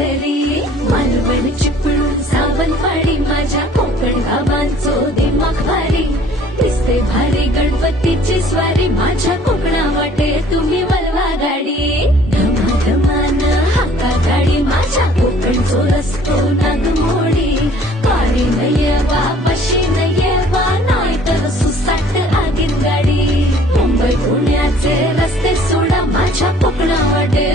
घरी. मालवण चिपळूण सावंतवाडी माझ्या कोकण गावांचो दिमाग भारी. दिसते भारी गणपतीची स्वारी माझ्या कोकणा वाटे तुम्ही वलवा गाडी. धमाधमान हाका गाडी माझ्या कोकणचो रस्तो नागमोडी. गाडी नयवा पशी नयवा नाही तर सुसाट आगीन गाडी. मुंबई पुण्याचे रस्ते सोडा माझ्या कोकणा वाटे